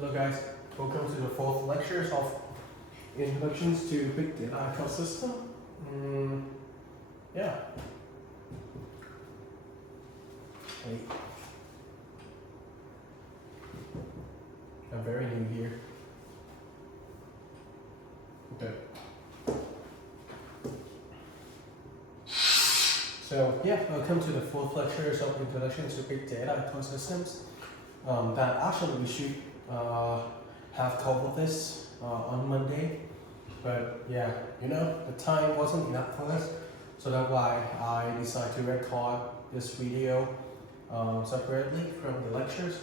Hello guys, welcome to the fourth lectures of Introductions to Big Data Ecosystem. Yeah. Hey. I'm very new here. Okay. So yeah, welcome to the fourth lectures of Introduction to Big Data Ecosystems. That actually we should have covered this on Monday, but yeah, the time wasn't enough for us, so that's why I decided to record this video separately from the lectures.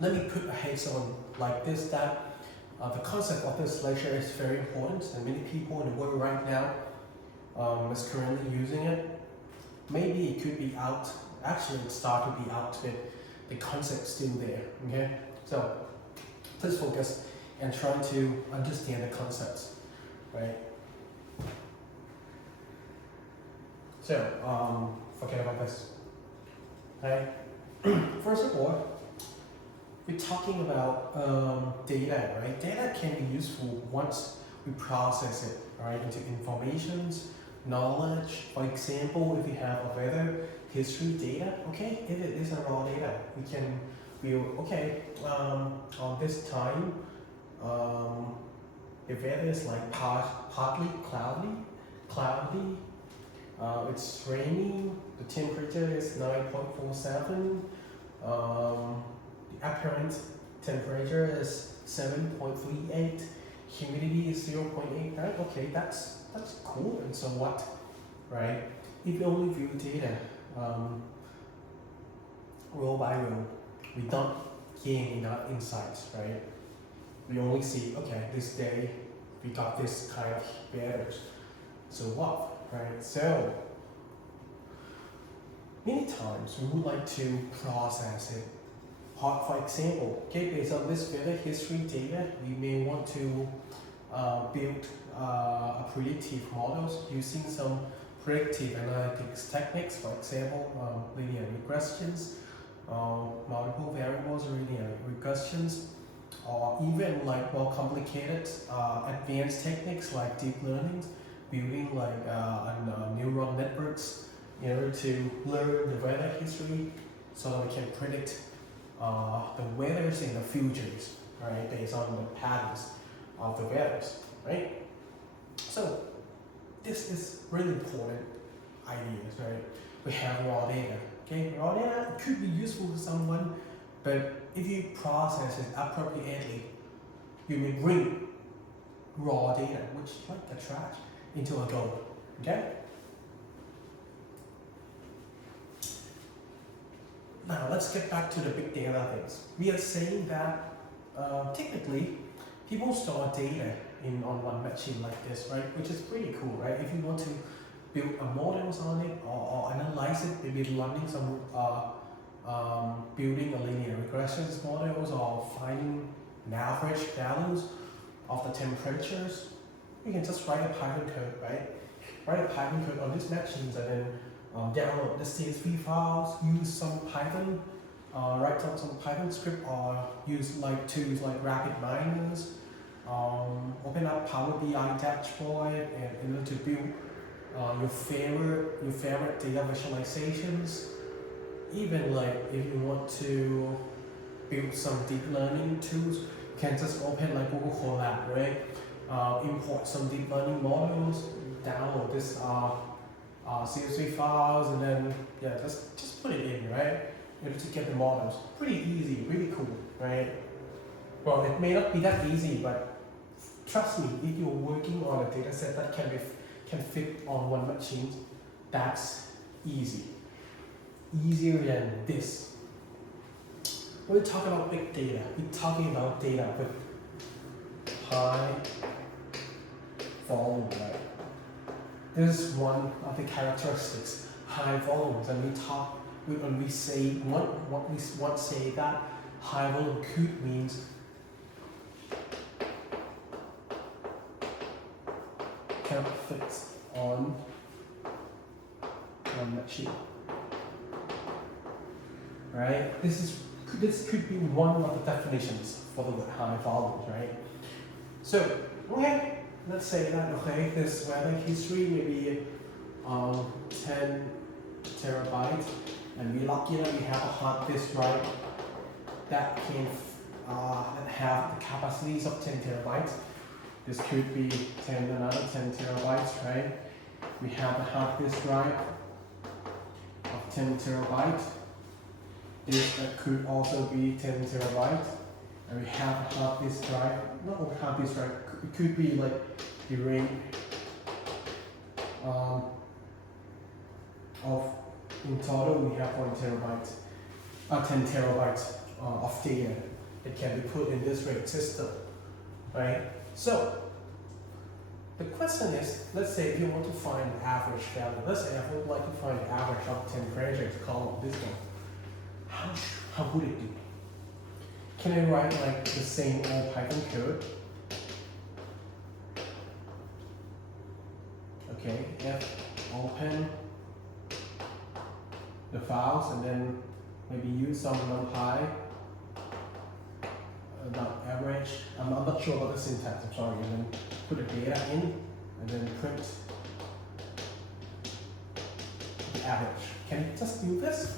Let me put a heads on like this, that the concept of this lecture is very important, and many people in the world right now is currently using it. Maybe it could be out, actually it started to be out, but the concept still there, okay? So please focus and try to understand the concepts, right? So, forget about this, okay? First of all, we're talking about data, right? Data can be useful once we process it, right, into informations, knowledge. For example, if we have a weather history data, okay, if it is a raw data, we can view, okay, on this time, the weather is like partly cloudy, it's raining, the temperature is 9.47, the apparent temperature is 7.38, humidity is 0.8, right? Okay, that's cool, and so what, right? If you only view data row by row, we don't gain enough insights, right? We only see, okay, this day we got this kind of weather, so what, right? So many times we would like to process it. For example, okay, based on this weather history data, we may want to build a predictive models using some predictive analytics techniques, for example, linear regressions, multiple variables linear regressions, or even like more complicated advanced techniques like deep learning, building like neural networks in order to learn the weather history so that we can predict the weathers in the futures, right, based on the patterns of the weathers, right? So this is really important ideas, right? We have raw data, okay? Raw data could be useful to someone, but if you process it appropriately, you may bring raw data, which is like the trash, into a gold, okay? Now let's get back to the big data things. We are saying that technically people store data on one machine like this, right? Which is pretty cool, right? If you want to build a models on it or analyze it, maybe running some building a linear regressions models or finding an average values of the temperatures, you can just write a Python code, right? Write a Python code on these machines and then download the CSV files, use some Python, write down some Python script, or use like tools like RapidMiners, open up Power BI dashboard and in order to build your favorite data visualizations. Even like if you want to build some deep learning tools, you can just open like Google Colab, right? Import some deep learning models, download this CSV files, and then yeah, just put it in, right? In order to get the models. Pretty easy, really cool, right? Well, it may not be that easy, but trust me, if you're working on a data set that can fit on one machine, that's easy. Easier than this. When we talk about big data, we're talking about data with high volume, right? This is one of the characteristics, high volumes, and when we say that high volume could means can fit on one machine. Right? This is this could be one of the definitions for the high volumes, right? So, okay, let's say that, okay, this weather history maybe 10 terabytes, and we're lucky that we have a hard disk drive that can that have the capacities of 10 terabytes. This could be another 10 terabytes, right? We have a hard disk drive of 10 terabytes. This could also be 10 terabytes. And we have a hard disk drive, not a hard disk drive, it could be like the rate of, in total we have 10 terabytes of data that can be put in this rate system, right? So, the question is, let's say if you want to find the average value, let's say I would like to find the average of temperatures column, this one. How would it do? Can I write like the same old Python code? Okay, open the files and then maybe use some NumPy, not average. I'm not sure about the syntax, I'm sorry. And then put the data in and then print the average. Can you just do this?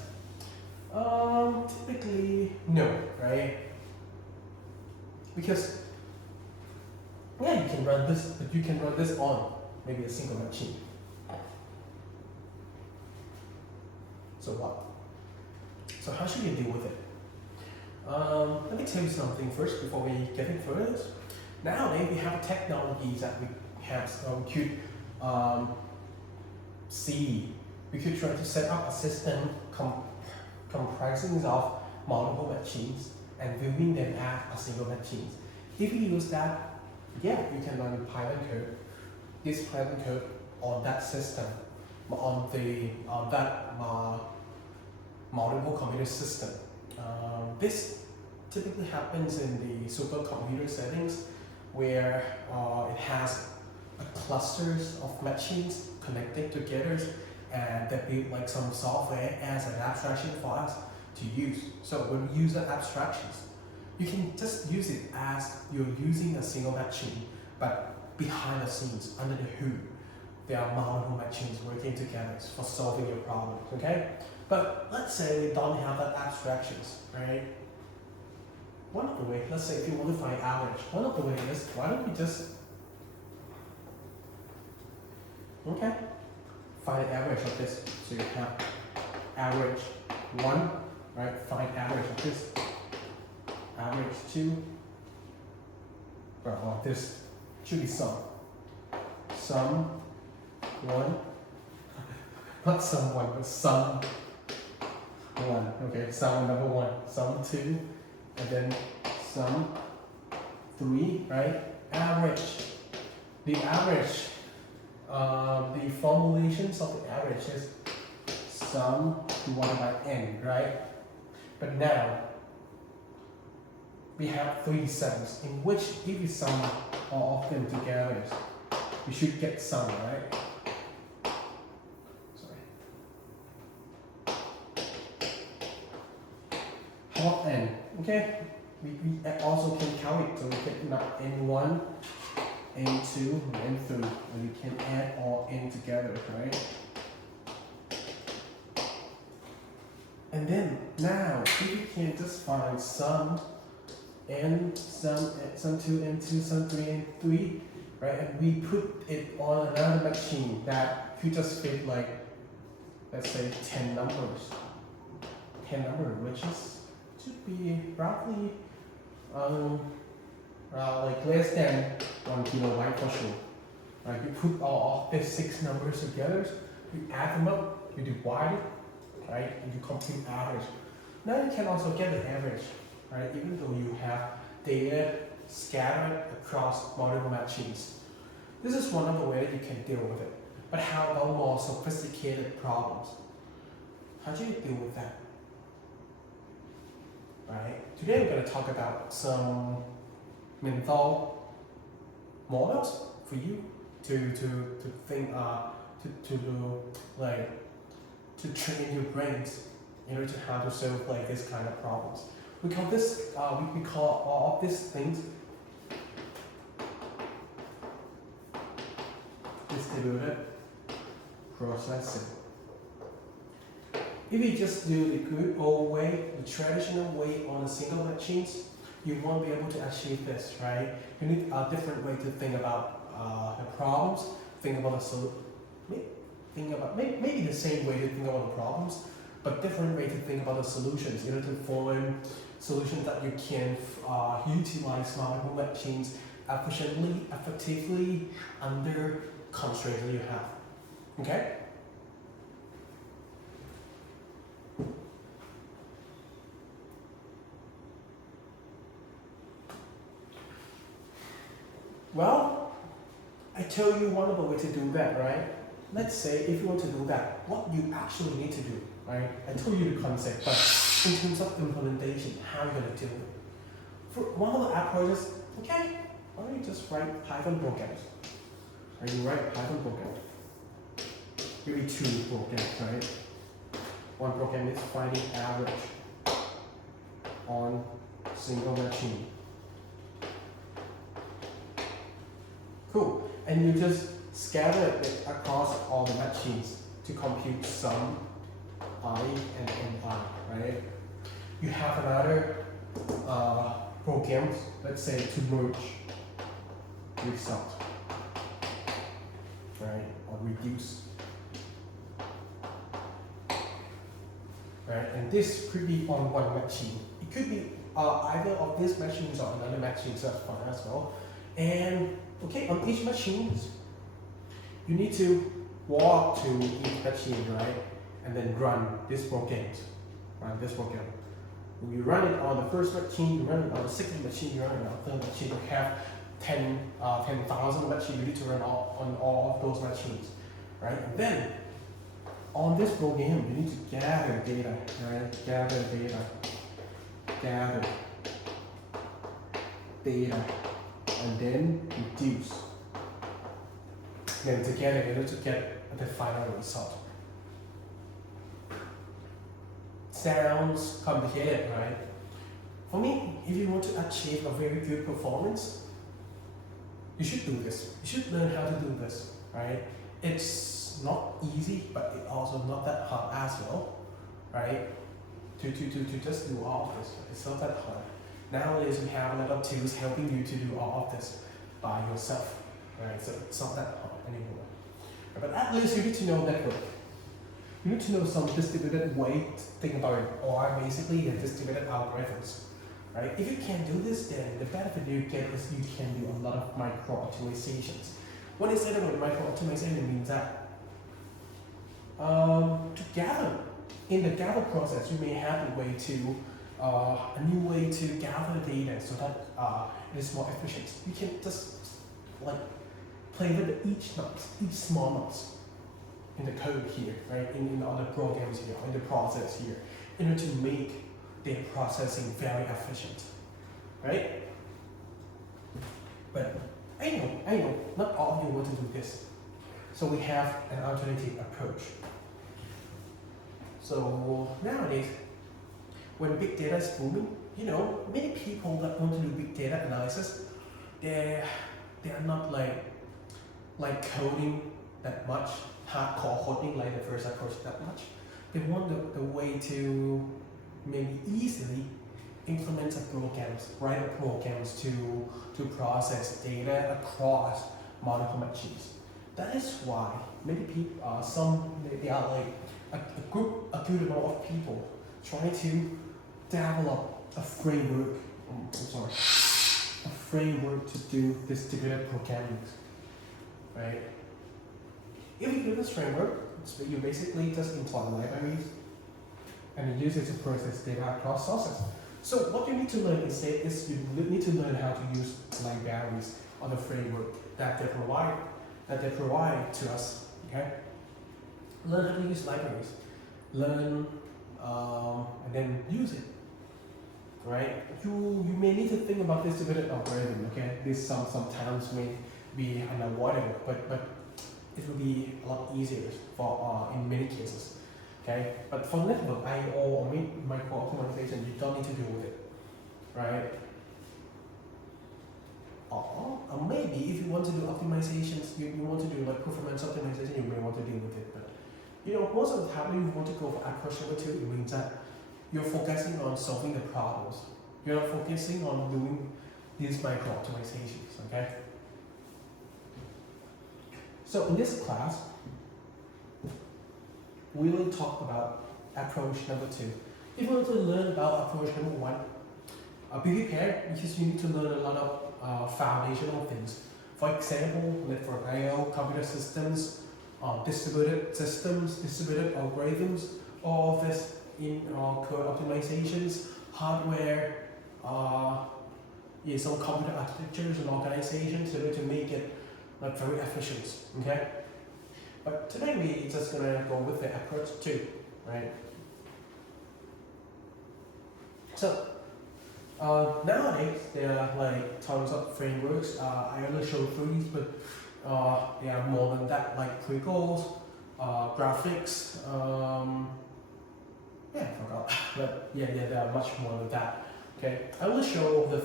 Typically, no, right? Because, yeah, you can run this, but you can run this on maybe a single machine. So what? So how should you deal with it? Let me tell you something first before we get into further. Nowadays we have technologies that we have, could see. We could try to set up a system comprising of multiple machines and viewing them as a single machine. If you use that, yeah, you can run Python code, this Python code on that system, on that multiple computer system. This typically happens in the supercomputer settings where it has clusters of machines connected together and they build like some software as an abstraction for us to use. So when we use the abstractions, you can just use it as you're using a single machine, but behind the scenes, under the hood, there are multiple machines working together for solving your problems, okay? But let's say we don't have that abstractions, right? One of the ways, let's say if you want to find average, one of the ways is, why don't we just, okay, find average of this. So you have average 1, right? Find average of this. Average 2, well, this should be sum. Sum 1, not sum 1, but sum 1. Okay, sum number 1, sum 2, and then sum 3, right? Average. The average, the formulations of the average is sum divided by n, right? But now, we have 3 sums in which if you sum all of them together, we should get sum, right? Sorry. How about n? Okay, we also can count it, so we can not n1, n2, and n3, and we can add all n together, right? And then now, if we can just find sum n, sum 2, n2, sum 3, n3, right? And we put it on another machine that could just fit like, let's say 10 numbers. 10 numbers, which is should be roughly like less than 1 kilobyte for sure. Right? You put all of these 6 numbers together, you add them up, you divide it, right? And you compute average. Now you can also get the average, right? Even though you have data scattered across multiple machines. This is one of the ways you can deal with it. But how about more sophisticated problems? How do you deal with that? Right? Today we're going to talk about some mental models for you to think to train your brains in order to how to solve like this kind of problems. We call this, we call all of these things distributed processing. If you just do the good old way, the traditional way on a single machines, you won't be able to achieve this, right? You need a different way to think about the problems, think about the solution. Think about maybe the same way to think about the problems, but different way to think about the solutions. You know, to form solutions that you can utilize multiple machines efficiently, effectively under constraints that you have. Okay. Well, I told you one of the ways to do that, right? Let's say if you want to do that, what you actually need to do, right? I told you the concept, but in terms of implementation, how are you going to do it? For one of the approaches, okay, why don't you just write Python programs? Right? You write Python program. Maybe 2 programs, right? One program is finding average on single machine. Cool. And you just scatter it across all the machines to compute sum I and ni, right? You have another program, let's say, to merge result, right? Or reduce. Right? And this could be on one machine. It could be either of these machines or another machine, so that's fine as well. And okay, on each machine, you need to walk to each machine, right? And then run this program. Run this program. When you run it on the first machine, you run it on the second machine, you run it on the third machine. You have 10,000 machines. You need to run on all of those machines, right? And then on this program, you need to gather data, right? Gather data, and then reduce. Then together, in order to get the final result. Sounds complicated, right? For me, if you want to achieve a very good performance, you should do this. You should learn how to do this, right? It's not easy, but it's also not that hard as well, right? To just do all of this, it's not that hard. Nowadays, we have a lot of tools helping you to do all of this by yourself, right? So it's not that hard anymore. But at least you need to know network. You need to know some distributed way to think about it, or basically the distributed algorithms, right? If you can do this, then the benefit you get is you can do a lot of micro optimizations. What is it about micro optimization? Means that to gather, in the gather process, you may have a way to a new way to gather data so that it is more efficient. You can just like play with each node, each small nodes in the code here, right? In other programs here, in the process here, in order to make data processing very efficient, right? But I know, not all of you want to do this. So we have an alternative approach. So nowadays, when big data is booming, you know, many people that want to do big data analysis, they are not like coding that much, hardcore coding like the first approach that much. They want the way to maybe easily implement write programs to process data across multiple machines. That is why many people, they are like a good amount of people trying to develop a framework. A framework to do distributed programming, right? If you do this framework, you basically just import libraries and you use it to process data across sources. So what you need to learn instead is you need to learn how to use libraries on the framework that they provide to us. Okay? Learn how to use libraries. Learn and then use it. Right? You may need to think about distributed algorithm. Okay? This sometimes may be unavoidable, but it will be a lot easier for in many cases. Okay? But for network I/O or micro optimization, you don't need to deal with it. right? Or maybe if you want to do optimizations, you want to do like performance optimization, you may want to deal with it. But you know, most of the time when you want to go for approach number 2, it means that you're focusing on solving the problems. You're not focusing on doing these micro optimizations, okay? So in this class, we will talk about approach number 2. If you want to learn about approach number 1, be prepared because you need to learn a lot of foundational things. For example, network I/O, computer systems, distributed systems, distributed algorithms, all of this in code optimizations, hardware, some computer architectures and organizations to make it like very efficient. Okay, but today we're just gonna go with the approach 2, right? So nowadays there are like tons of frameworks. I only show 3, but there are more than that, like Crickles, graphics. I forgot, but yeah, there are much more than that. Okay, I will show the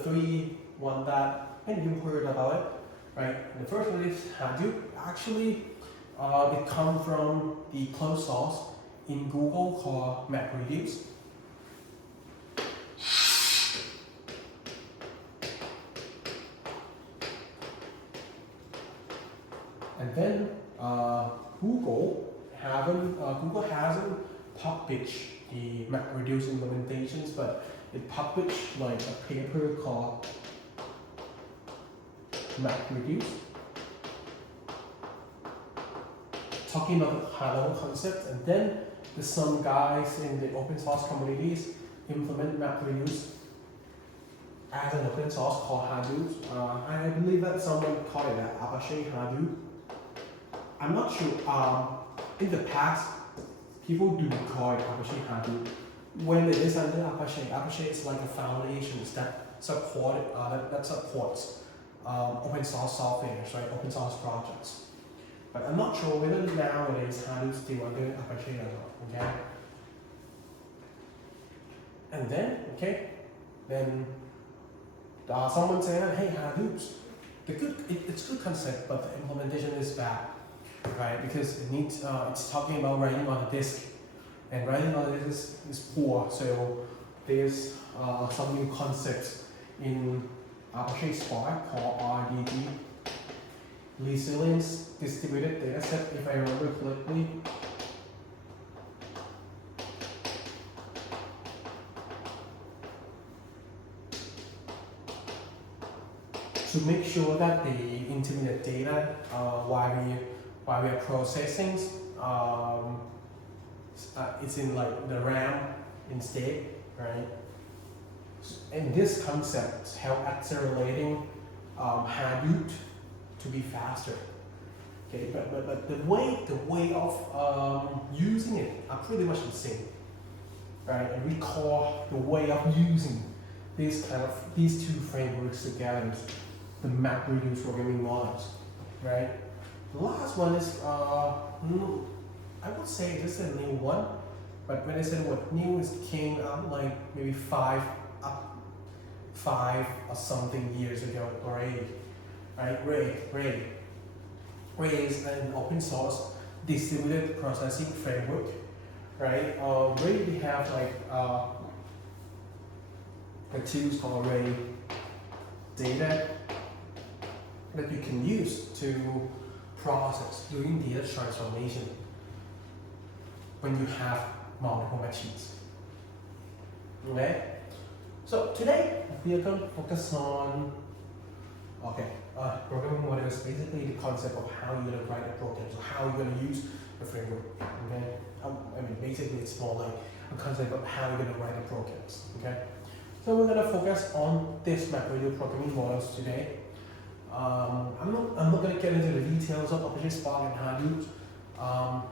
1 that maybe you heard about it, right? The first one is Hadoop. Actually, it comes from the closed source in Google called MapReduce. And then Google hasn't published the MapReduce implementations, but it published like a paper called MapReduce, talking about the high-level concepts. And then there's some guys in the open source communities implement MapReduce as an open source called Hadoop. I believe that someone called it Apache Hadoop. I'm not sure. In the past, people do not call it Apache Hadoop. When it is under Apache is like a foundation that supports open source software, right? Open source projects. But I'm not sure whether nowadays Hadoop is still under Apache or not. Okay. And then someone said, hey, Hadoop's it's good concept, but the implementation is bad, right? Because it needs it's talking about writing on a disk, and writing on a disk is poor. So there's some new concepts in Apache Spark called RDD, Resilience Distributed Dataset, if I remember correctly. To make sure that the intermediate data while we are processing it's in like the RAM instead, right? And this concept help accelerating Hadoop to be faster. Okay, but the way of using it are pretty much the same, right? And we call the way of using these two frameworks together the MapReduce programming models, right? The last one is I would say this is a new one, but when I say what new is came out like maybe five or something years ago already, right? Ray is an open source distributed processing framework, right? Ray we have like a tools called Ray Data that you can use to process doing data transformation when you have multiple machines. Okay, so today we are going to focus on programming model is basically the concept of how you're going to write a program, so how you're going to use the framework. Okay, I mean basically it's more like a concept of how you're going to write the programs. Okay, so we're going to focus on this MapReduce programming models today. I'm not going to get into the details of Apache Spark and Hadoop.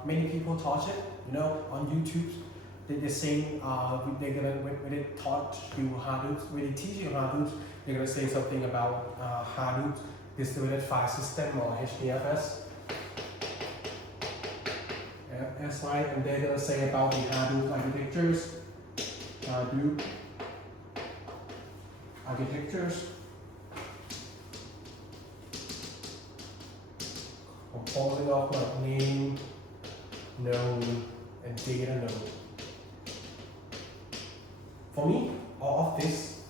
Many people taught it, on YouTube. They're saying when they taught you Hadoop, when they teach you Hadoop, they're going to say something about Hadoop distributed file system or HDFS. That's right, and they're going to say about the Hadoop architectures, Hadoop architectures, composing of like name, node, and data node. For me, all of this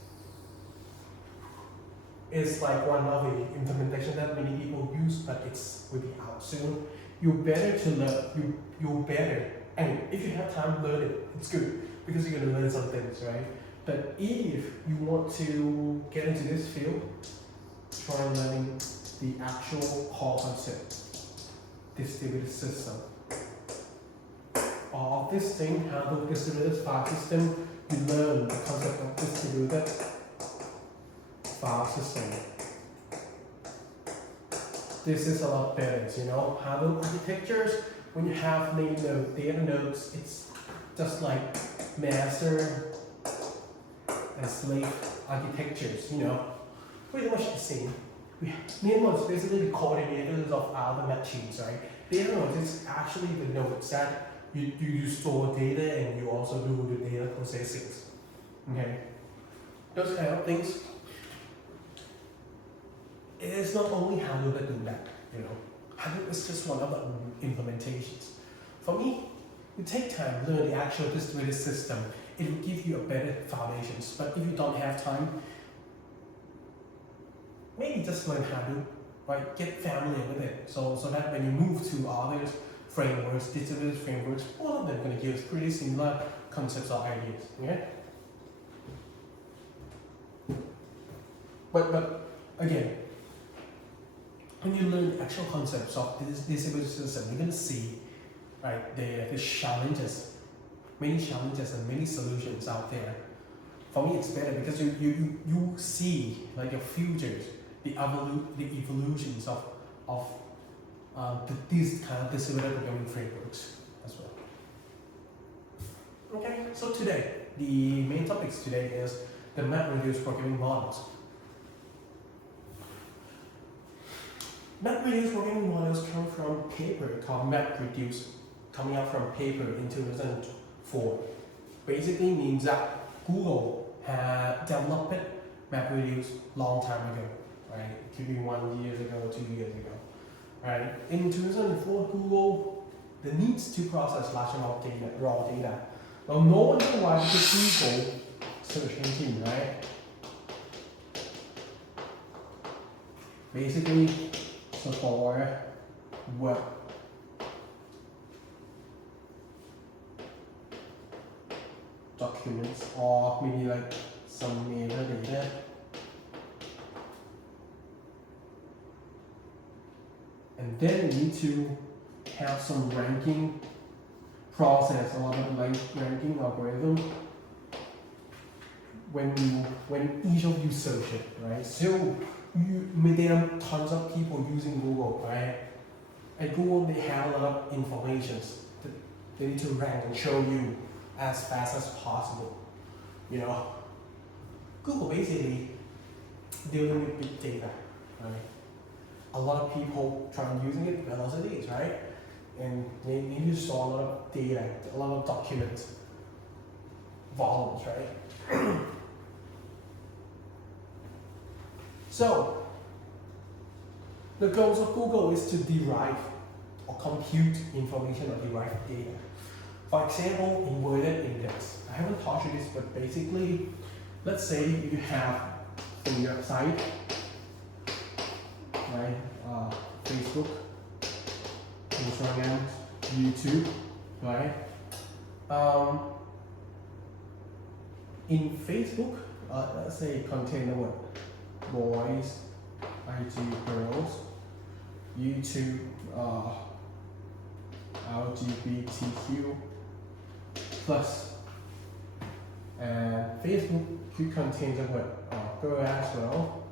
is like one of the implementation that many people use, but it's will be out soon. You better to learn. You better, and if you have time, learn it. It's good because you're gonna learn some things, right? But if you want to get into this field, try learning the actual core concept, distributed system. All of this thing, handle distributed file system. You learn the concept of distributed file system. This is a lot better, you know. Handle architectures, when you have name node, data nodes, it's just like master and slave architectures, you know. Pretty much the same. Name nodes basically the coordinators of other machines, right? Data nodes is actually the nodes that you store data and you also do the data processing. Okay? Those kind of things. It is not only Hadoop that do that, you know. Hadoop is just one of the implementations. For me, you take time, learn the actual distributed system. It will give you a better foundations. But if you don't have time, maybe just learn Hadoop, right? Get familiar with it. So that when you move to other frameworks, distributed frameworks, all of them are going to use pretty similar concepts or ideas. Okay? But again, when you learn the actual concepts of this distributed system, you're going to see, right, the challenges, many challenges and many solutions out there. For me, it's better because you see like your futures, the evolutions of these kind of distributed programming frameworks as well. Okay, so today, the main topics today is the map-reduced programming models. Map-reduced programming models come from a paper called MapReduce, coming out from a paper in 2004. Basically means that Google had developed MapReduce long time ago, right? It could be 1 year ago, 2 years ago. Right. In 2004, Google, the needs to process large amount of data, raw data. Well, no one knew why, because Google search engine, right? Basically, support web documents or maybe like some metadata. And then you need to have some ranking process or ranking algorithm when each of you search it, right? So there are tons of people using Google, right? At Google, they have a lot of information that they need to rank and show you as fast as possible. You know, Google basically dealing with big data, right? A lot of people try using it, velocities, right? And they need to store a lot of data, a lot of documents, volumes, right? So, the goals of Google is to derive or compute information or derive data. For example, inverted index. I haven't taught you this, but basically, let's say you have in your site, right? Facebook, Instagram, YouTube, right? In Facebook, let's say contain the word boys, IG girls, YouTube, LGBTQ plus, and Facebook could contain the word girl as well.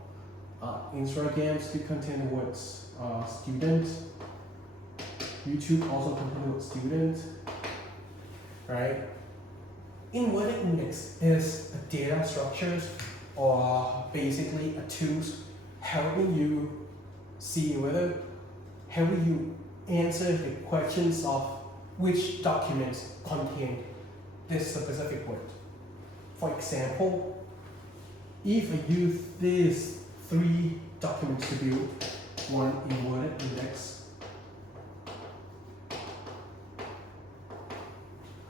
Instagram could contain the words student. YouTube also contains the word student, right? Inverted index is a data structures or basically a tools helping you see whether helping you answer the questions of which documents contain this specific word. For example, if I use these 3 documents to build one inverted index,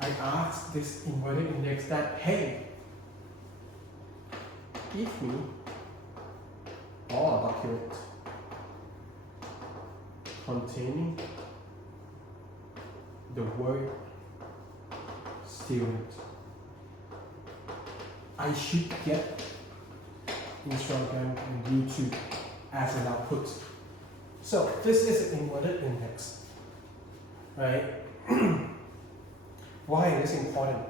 I ask this inverted index that, hey, give me all documents containing the word student. I should get Instagram and YouTube as an output. So this is an inverted index, right? Why it is important?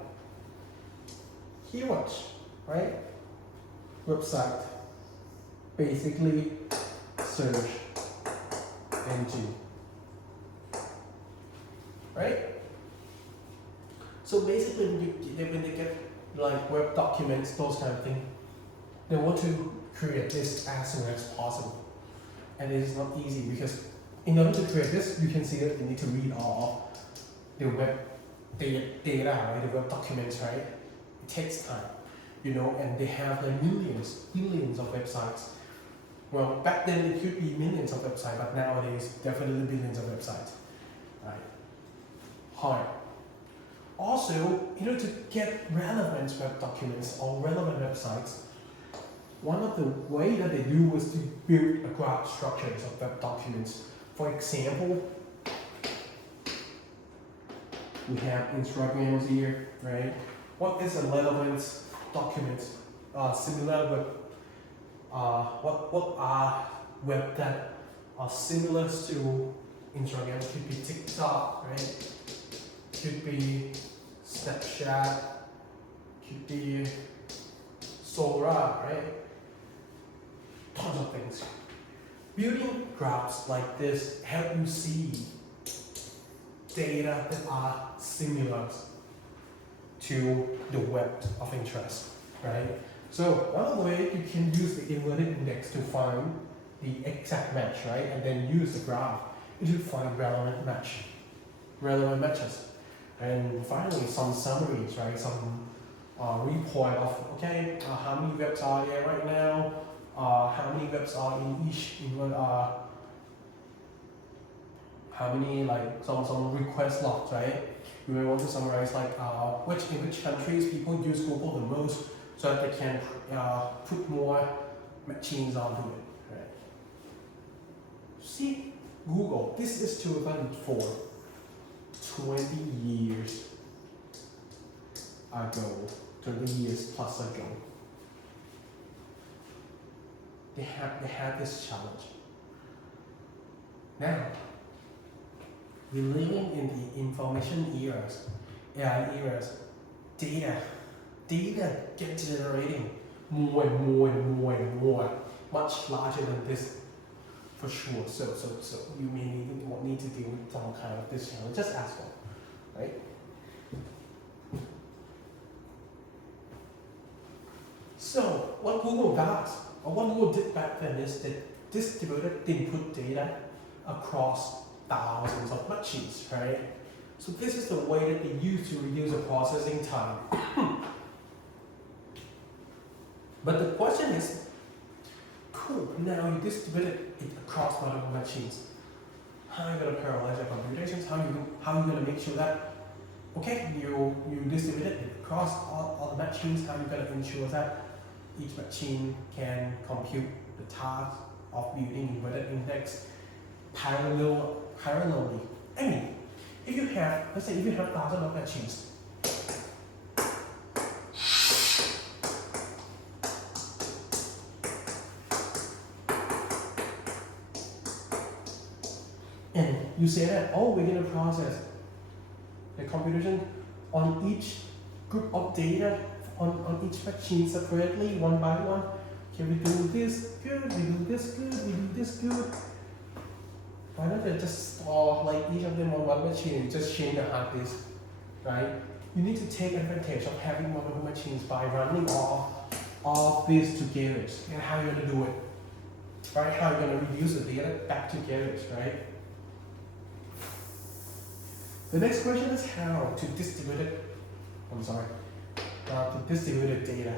Keywords, right? Website, basically search engine, right? So basically when they get like web documents, those kind of things, they want to create this as soon as possible. And it is not easy because in order to create this, you can see that you need to read all of the web data, right? The web documents, right? It takes time, you know, and they have like billions of websites. Well, back then it could be millions of websites, but nowadays definitely billions of websites, right? Hard. Also, in order to get relevant web documents or relevant websites, one of the ways that they do is to build a graph structures of web documents. For example, we have Instagrams here, right? What is a relevant document? Similar with what are web that are similar to Instagram? Could be TikTok, right? Could be Snapchat, could be Sora, right? Tons of things. Building graphs like this help you see data that are similar to the web of interest, right? So one of the ways you can use the inverted index to find the exact match, right? And then use the graph to find relevant matches. And finally, some summaries, right? Some report of, okay, how many webs are there right now? How many webs are in each, how many, like, some request logs, right? You may want to summarize, like, in which countries people use Google the most so that they can put more machines onto it, right? See, Google, this is 2004. 20 years ago, 20 years plus ago, they had this challenge. Now, we're living in the information eras, AI eras. Data get generating more and more, much larger than this. For sure. So you may need to deal with some kind of this challenge. Just ask them, right? So what Google does, or what Google did back then, is that distributed input data across thousands of machines, right? So this is the way that they use to reduce the processing time. But the question is, cool, now you distributed it across multiple machines. How are you going to parallelize your computations? How are you going to make sure that, okay, you distributed it across all the machines? How are you going to ensure that each machine can compute the task of building inverted index parallelly? I mean, if you have, let's say if you have thousands of machines, and you say that, oh, we're going to process the computation on each group of data, on each machine separately, one by one. Okay, we do this good, we do this good, we do this good. Why don't they just store like each of them on one machine and just change the hard disk, right? You need to take advantage of having multiple machines by running all of this together. And how you're going to do it, right? How you're going to reduce the data back together, right? The next question is how to distribute it. To distribute data.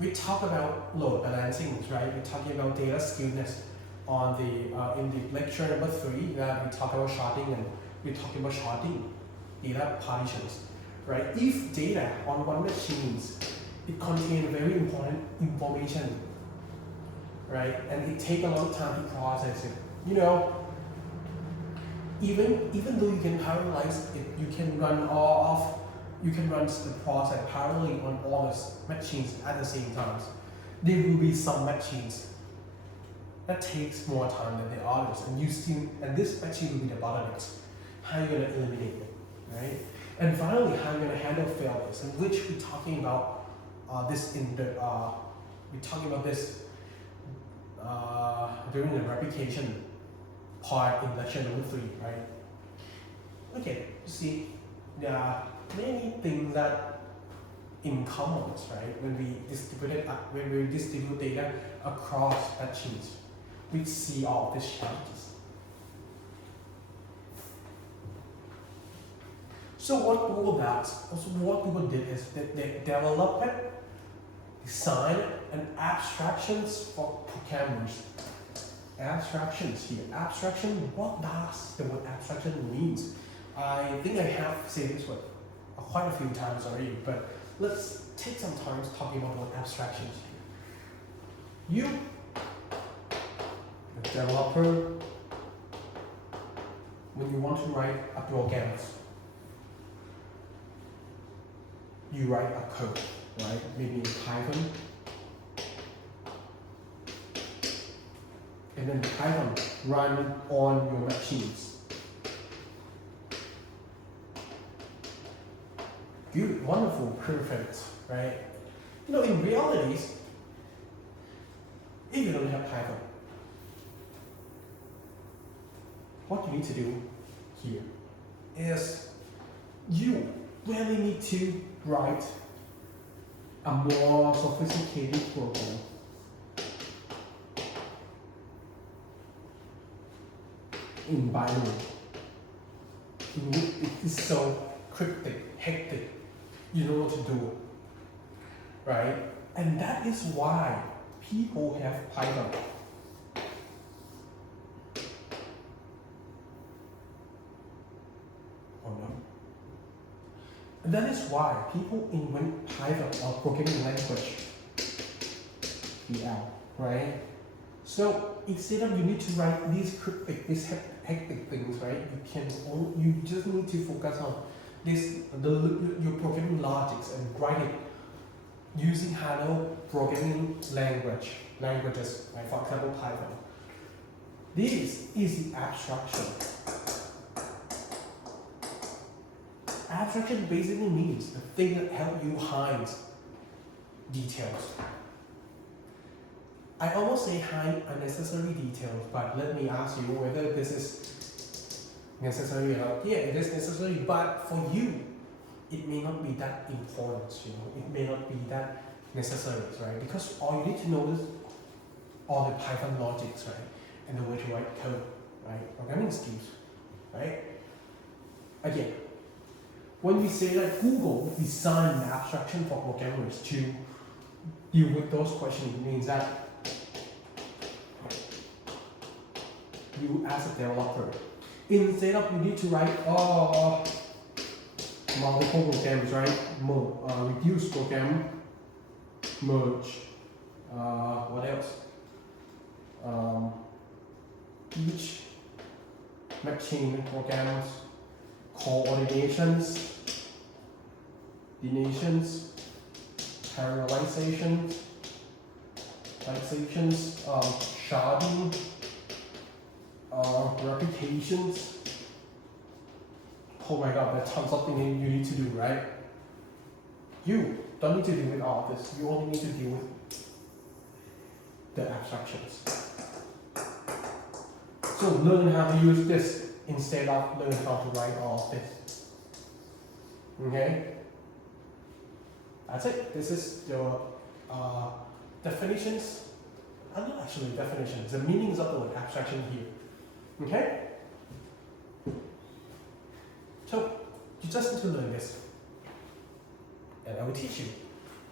we talk about load balancing, right? We're talking about data skewness on the in the lecture number 3 that we talk about sharding, and we're talking about sharding data partitions, right? If data on one machine, it contains very important information, right? And it takes a long time to process it. You know, even though you can parallelize it, you can run you can run the process parallelly on all the machines at the same time. There will be some machines that takes more time than the others, and this machine will be the bottlenecks. How are you going to eliminate it, right? And finally, how are you going to handle failures, in which we're talking about this during the replication part in lecture number 3, right? Okay, you see, there are many things that in common, right? When we distribute data across machines, we see all these challenges. So what people did is that they developed, designed, and abstractions for programmers. Abstractions here. Abstraction, what does the word abstraction means? I think I have said this word quite a few times already, but let's take some time talking about what abstractions here. You, the developer, when you want to write a program, you write a code, right? Maybe in Python. And then Python run on your machines. Good, wonderful, perfect, right? You know, in realities, if you don't have Python, what you need to do here is you really need to write a more sophisticated program. In binary. It is so cryptic, hectic. You know what to do, right? And that is why people have Python. Oh no. And that is why people invent Python or programming language, PL, right? So instead of you need to write these cryptic, these hectic things, right? You just need to focus on your programming logics and write it using hello programming languages, right? For example, Python. This is the abstraction. Abstraction basically means the thing that helps you hide details. I almost say hide unnecessary details, but let me ask you whether this is necessary or not. Yeah, it is necessary, but for you, it may not be that important, you know. It may not be that necessary, right? Because all you need to know is all the Python logics, right? And the way to write code, right? Programming skills, right? Again, when we say that Google designed the abstraction for programmers to deal with those questions, it means that you as a developer, instead of you need to write multiple programs, right? Reduce program, merge, what else? Each machine programs, coordinations, deletions, parallelizations, sharding, replications. Oh my god, that's something you need to do, right? You don't need to deal with all of this. You only need to deal with the abstractions. So learn how to use this instead of learn how to write all of this. Okay? That's it. This is your definitions. Not actually definitions, the meanings of the word abstraction here. Okay? So you just need to learn this. And I will teach you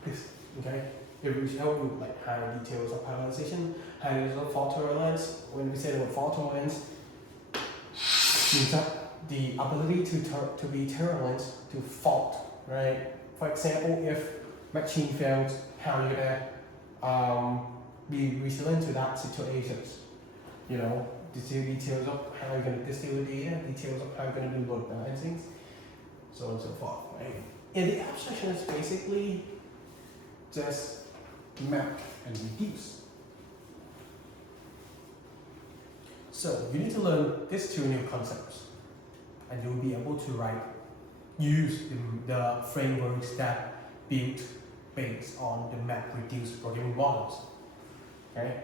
this. Okay? It will help with like higher details of parameterization, higher details of fault tolerance. When we say the word fault tolerance, means that the ability to be tolerant to fault, right? For example, if machine fails, how you're gonna be resilient to that situations. You know, details of how you're gonna distill data, details of how you're gonna do load balancing, so on and so forth, right? And the abstraction is basically just map and reduce. So you need to learn these two new concepts, and you'll be able to use the frameworks that built based on the map reduce programming models. Okay?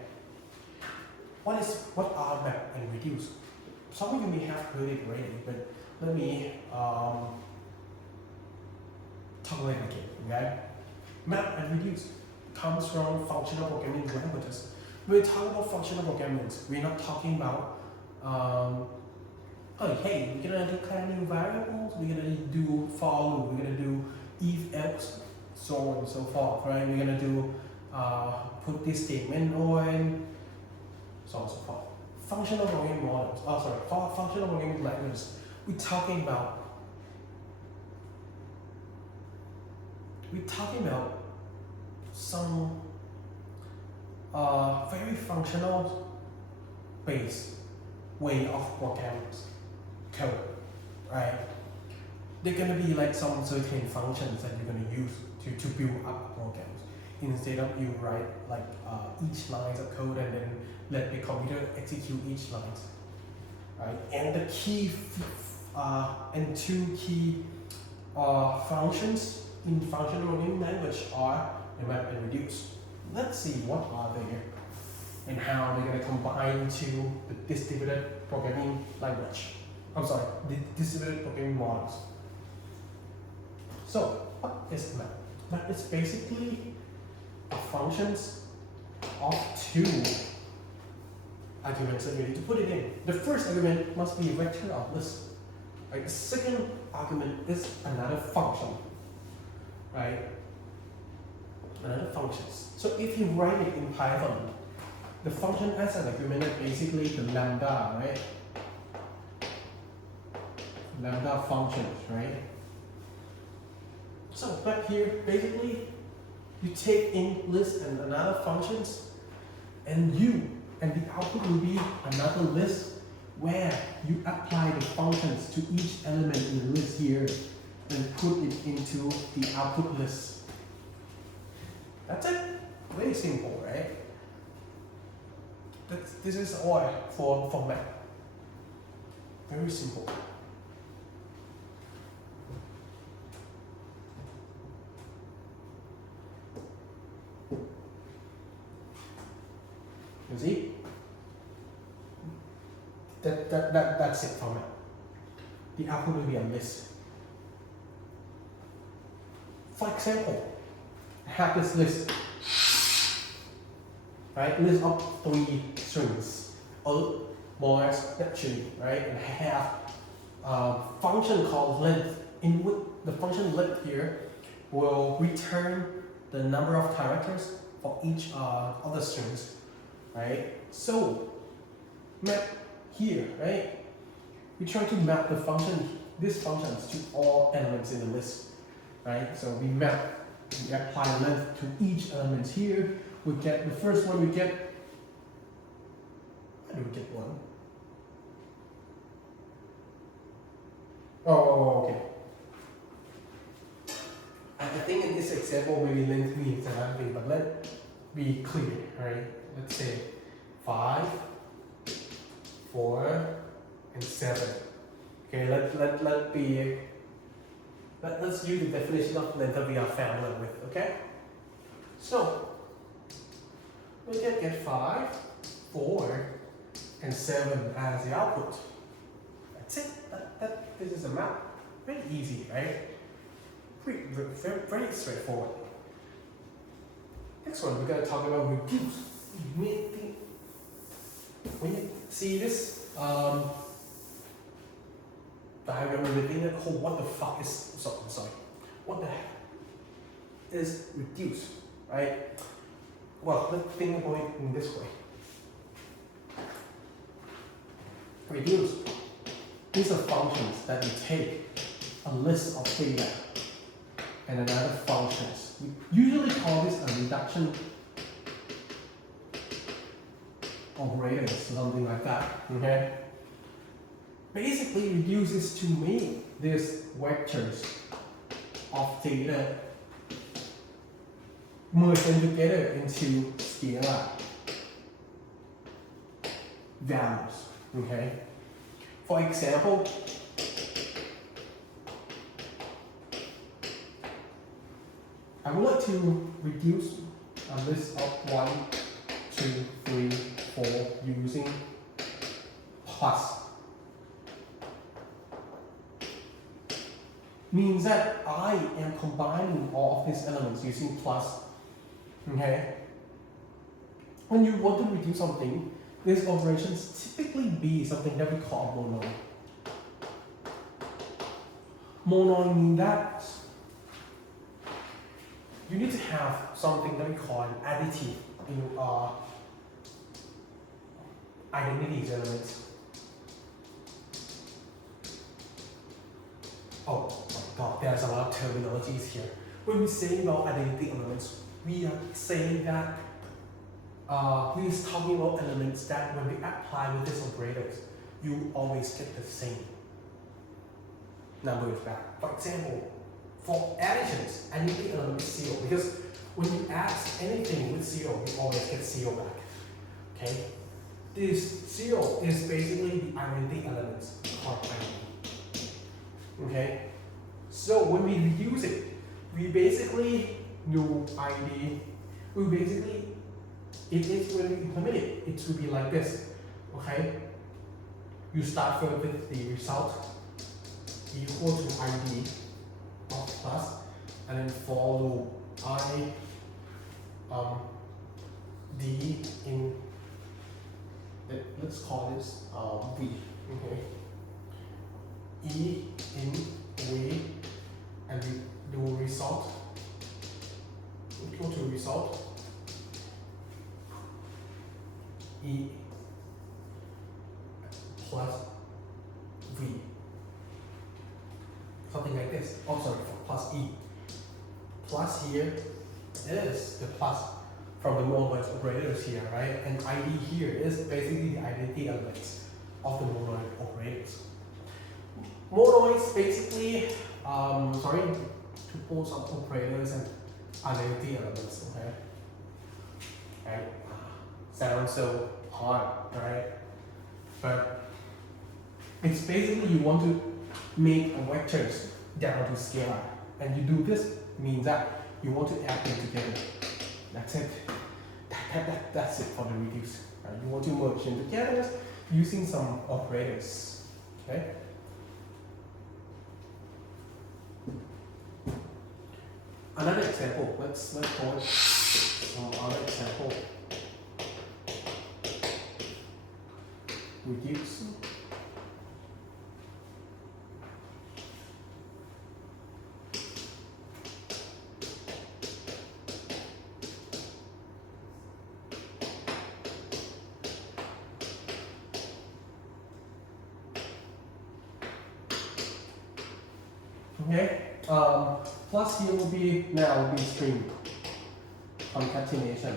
What are map and reduce? Some of you may have heard it already, but let me talk about it again. Okay? Map and reduce comes from functional programming languages. When we talk about functional programming, we're not talking about oh, hey, we're gonna declare new variables, we're gonna do for loop, we're gonna do if else, so on and so forth, right? We're gonna do put this statement on, so on and so forth. Functional programming models, for functional programming languages, we're talking about some very functional based way of programming code, right? They're gonna be like some certain functions that you're gonna use to build up programs. Instead of you write like each line of code and then let the computer execute each line, right? And the key and two key functions in functional programming language are the map and reduce. Let's see what are they and how they're going to combine to the distributed programming language. I'm sorry, the distributed programming models. So, what is map? Map is basically a functions of two arguments that you need to put it in. The first argument must be a vector or list. Right? The second argument is another function. Right? Another functions. So if you write it in Python, the function as an argument is basically the lambda, right? Lambda functions, right? So back here, basically, you take in list and another functions, and the output will be another list where you apply the functions to each element in the list here and put it into the output list. That's it. Very simple, right? This is all for map. Very simple. You see? That's it for map. The output will be a list. For example, I have this list, right? List of 3 strings, or more or less actually, right? And I have a function called length, in which the function length here will return the number of characters for each of the strings, right? So map here, right? We try to map the function, these functions to all elements in the list, right? So we apply length to each element here. We get the first one. Why do we get 1? Oh, okay. I think in this example, maybe length means another thing, but let's be clear, right? Let's say 5, 4, and 7. Okay, let's use the definition of length that we are familiar with, okay? So, we can get 5, 4, and 7 as the output. That's it. This is a map. Very easy, right? Very straightforward. Next one, we're going to talk about reduce. When you see this diagram, you think that, oh, what the fuck is, sorry, what the heck is reduce, right? Well, let's think about it in this way. Reduce. These are functions that you take a list of data and another functions. We usually call this a reduction operators, something like that. Okay? Basically, reduce is to make these vectors of data merge them together into scalar values. Okay? For example, I would like to reduce a list of 1, 2, 3, 4 using plus. Means that I am combining all of these elements using plus. Okay? When you want to reduce something, these operations typically be something that we call monoid. Monoid means that you need to have something that we call an additive in our identities elements. Oh my god, there's a lot of terminologies here. When we say about identity elements, we are saying that we are talking about elements that when we apply with these operators, you always get the same numbers back. For example, for additions, identity element is 0 because when you add anything with 0, you always get 0 back. Okay? This 0 is basically the identity elements called ID. Okay? So when we reduce it, we basically know ID. We basically, it is when we implement it, it will be like this. Okay? You start first with the result equal to ID of plus, and then for loop I D in, let's call this V. Okay? E in V, and we do result equal to result E plus V. Something like this. Oh, sorry, plus E. Plus here is the plus from the monoid operators here, right? And ID here is basically the identity elements of the monoid operators. Monoids basically, tuples of operators and identity elements, okay? Right? Sounds so hard, right? But it's basically you want to make a vectors down to scalar, and you do this means that you want to add them together. That's it. That's it for the reduce. Right? You want to merge them together using some operators. Okay. Another example. Let's call it some other example. Reduce. Okay. Plus here will be string concatenation.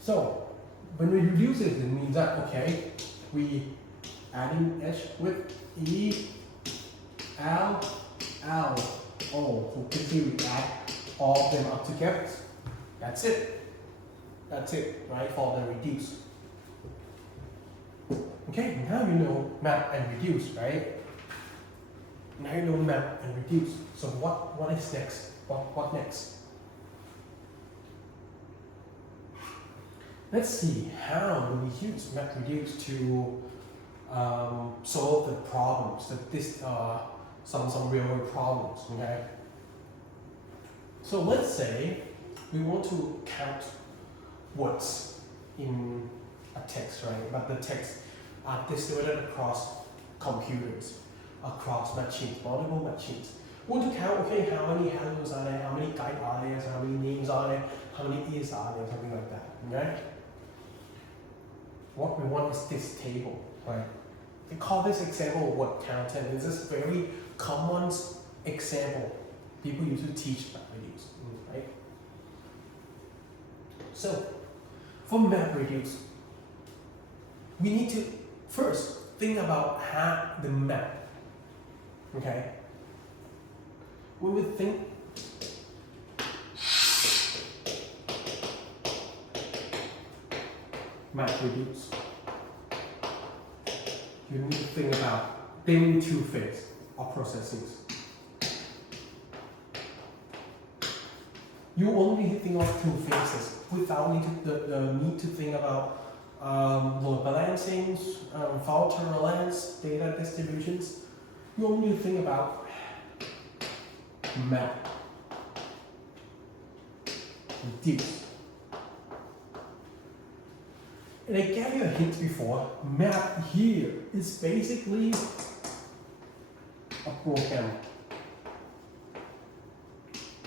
So when we reduce it, it means that okay, we adding h with E, L, L, O. So basically we add all of them up together. That's it. That's it, right? For the reduce. Okay, now you know map and reduce, right? Now you know map and reduce. So what is next? What next? Let's see how do we use map reduce to solve the problems. Some real world problems. Okay. So let's say we want to count words in a text, right? But the text are distributed across computers, across machines, multiple machines. Want to count, okay, how many hellos are there, how many guide are there, how many names are there, how many is are there, something like that, okay? What we want is this table, right? We call this example word count, and this is very common example people use to teach map reduce, right? So, for map reduce, we need to first think about how the map, okay? When we think map reduce, you need to think about building two phase of processes. You only need to think of two phases without the need to think about load balancing, fault tolerance, data distributions. You only need to think about map, reduce. And I gave you a hint before, map here is basically a program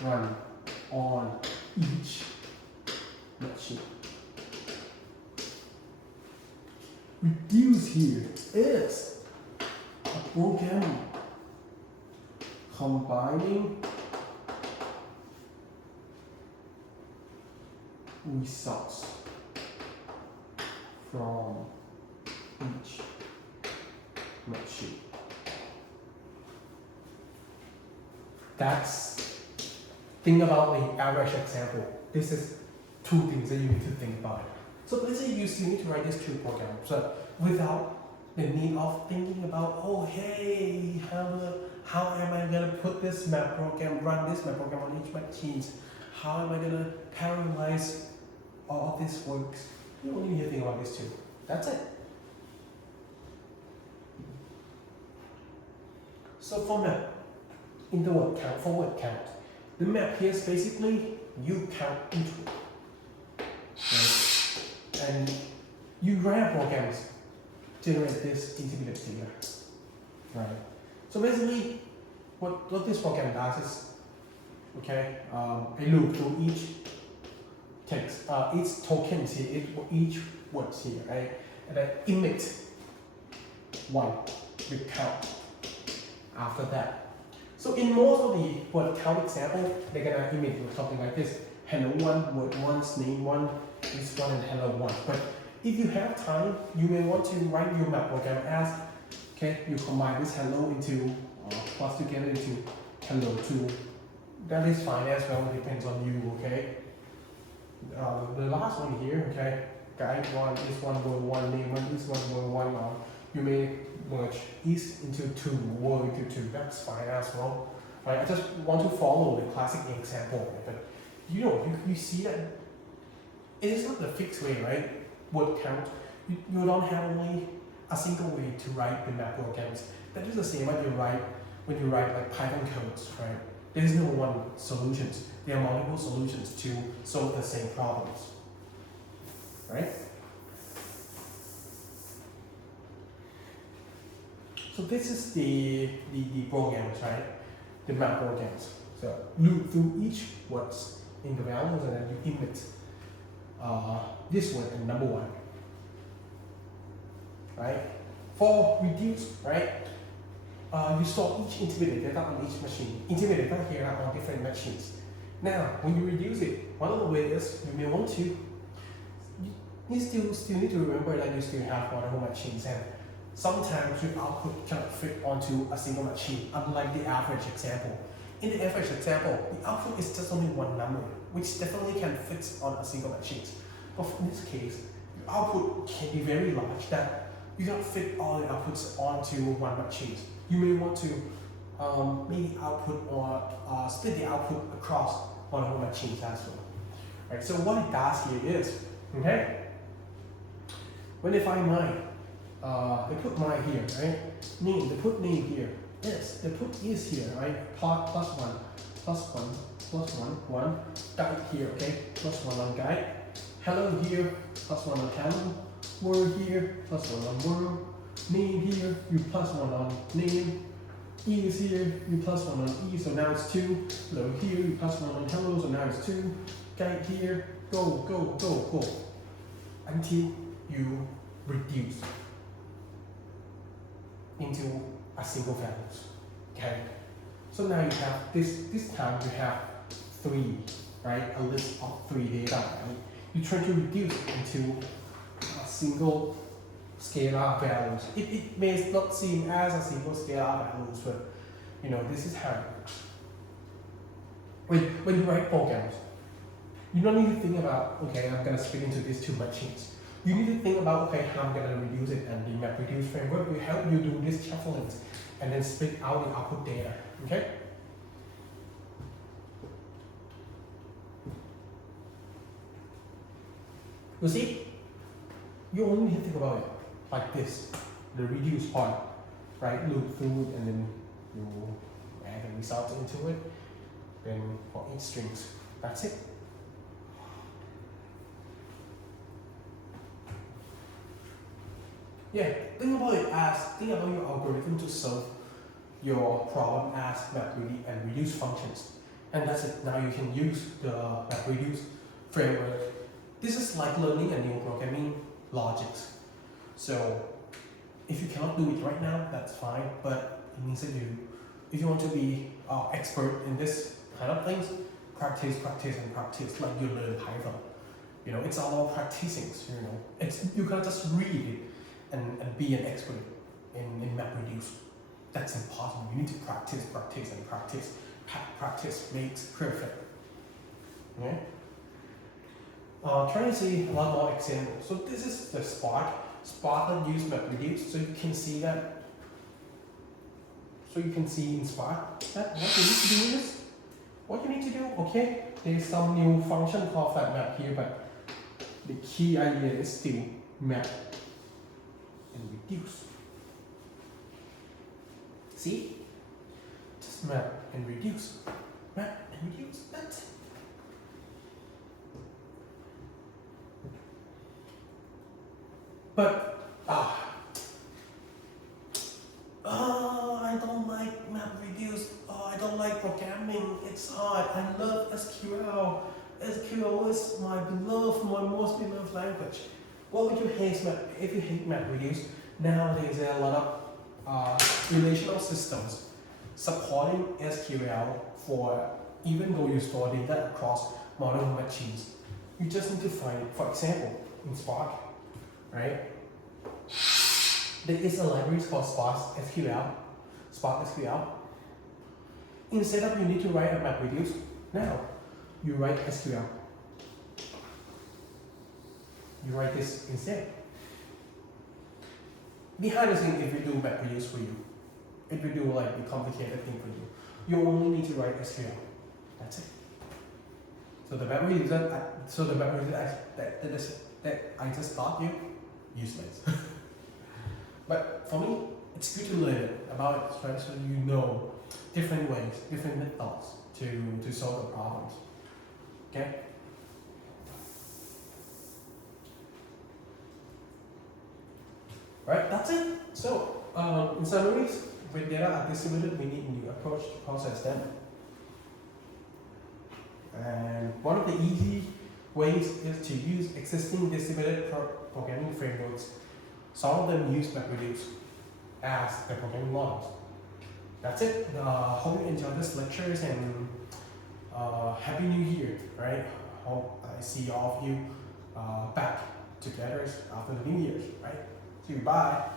run on each machine. Reduce here is a program combining results from each machine. Think about the average example. This is two things that you need to think about. So let's say you still need to write these two programs, so without the need of thinking about, oh hey, how am I gonna put this map program, run this map program on each machine? How am I gonna parallelize all of this works? You only need to think about these two. That's it. So for map, in the word count, for word count, the map here is basically you count each one. Right? And you write programs generate this intermediate data. Right. So basically, what this program does is, okay, a loop through each text, each tokens here, each words here, right? And then emit one, the count after that. So in most of the word count example, they're gonna emit something like this: hello one, word once, name one, this one, and hello one. But if you have time, you may want to write your map program as, okay, you combine this hello into plus together into hello two. That is fine as well, depends on you, okay? The last one here, okay, guide one, this one word one, name one, this one word one, you may merge is into two, word into two, that's fine as well. Right? I just want to follow the classic example, but you know, you see that it is not the fixed way, right? Word count, you don't have only a single way to write the map programs. That is the same when you write like Python codes, right? There is no one solution. There are multiple solutions to solve the same problems, right? So this is the programs, right? The map programs. So loop through each words in the values, and then you emit this word and number one, right? For reduce, right? You store each intermediate data on each machine. Intermediate data here are on different machines. Now, when you reduce it, one of the ways you may want to, you still need to remember that you still have multiple machines, and sometimes your output cannot fit onto a single machine, unlike the average example. In the average example, the output is just only one number, which definitely can fit on a single machine. But in this case, your output can be very large that you cannot fit all the outputs onto one machine. You may want to maybe output or split the output across multiple machines as well. Right, so what it does here is, okay, when they find mine, they put mine here, right? Name, they put name here. Yes, they put is here, right? Plus one, plus one, plus one, one. Guide here, okay? Plus one on guide. Hello here, plus one on hello. Word here, plus one on word. Name here, you plus one on name. E is here, you plus 1 on E, so now it's 2. Low here, you plus 1 on hello, so now it's 2. Guide here, go, go, go, go. Until you reduce into a single value. Okay? So now you have this time you have 3, right? A list of 3 data, right? You try to reduce it into a single scalar values. It may not seem as a single scalar values, but you know, this is how it works. When you write programs, you don't need to think about, okay, I'm gonna split into these 2 machines. You need to think about, okay, how I'm gonna reduce it, and the MapReduce framework will help you do this shuffling and then split out the output data. Okay? You see, you only need to think about it like this, the reduce part, right? Loop through it and then you add the result into it. Then for each strings, that's it. Yeah, think about your algorithm to solve your problem as MapReduce and reduce functions. And that's it. Now you can use the MapReduce framework. This is like learning a new programming logics. So if you cannot do it right now, that's fine. But it means that if you want to be expert in this kind of things, practice, practice, and practice like you learn Python. You know, it's all about practicing. You know, you can't just read it and be an expert in MapReduce. That's impossible. You need to practice, practice, and practice. Practice makes perfect. Okay? Trying to see a lot more examples. So this is the Spark that use MapReduce. So you can see that. So you can see in Spark that what you need to do is what you need to do. Okay, there's some new function called flat map here, but the key idea is still map and reduce. See? Just map and reduce. Map and reduce. That's it. But I don't like MapReduce. I don't like programming. It's hard. I love SQL. SQL is my most beloved language. What would you hate if you hate MapReduce? Nowadays there are a lot of relational systems supporting SQL for even though you store data across multiple machines. You just need to find it. For example, in Spark, right? There is a library called Spark SQL. Instead of you need to write a MapReduce, now you write SQL. You write this instead. Behind the scenes, if you do MapReduce for you, if you do like the complicated thing for you, you only need to write SQL. That's it. So the MapReduce that I just taught you, useless. But for me, it's good to learn about it, right? So you know different ways, different methods to solve the problems. Okay? Right, that's it. So, in summaries, when data are distributed, we need a new approach to process them. And one of the easy ways is to use existing distributed programming frameworks. Some of them use MapReduce as the programming models. That's it. Hope you enjoyed this lectures and Happy New Year, right? Hope I see all of you back together after the New Year's, right? See you, bye.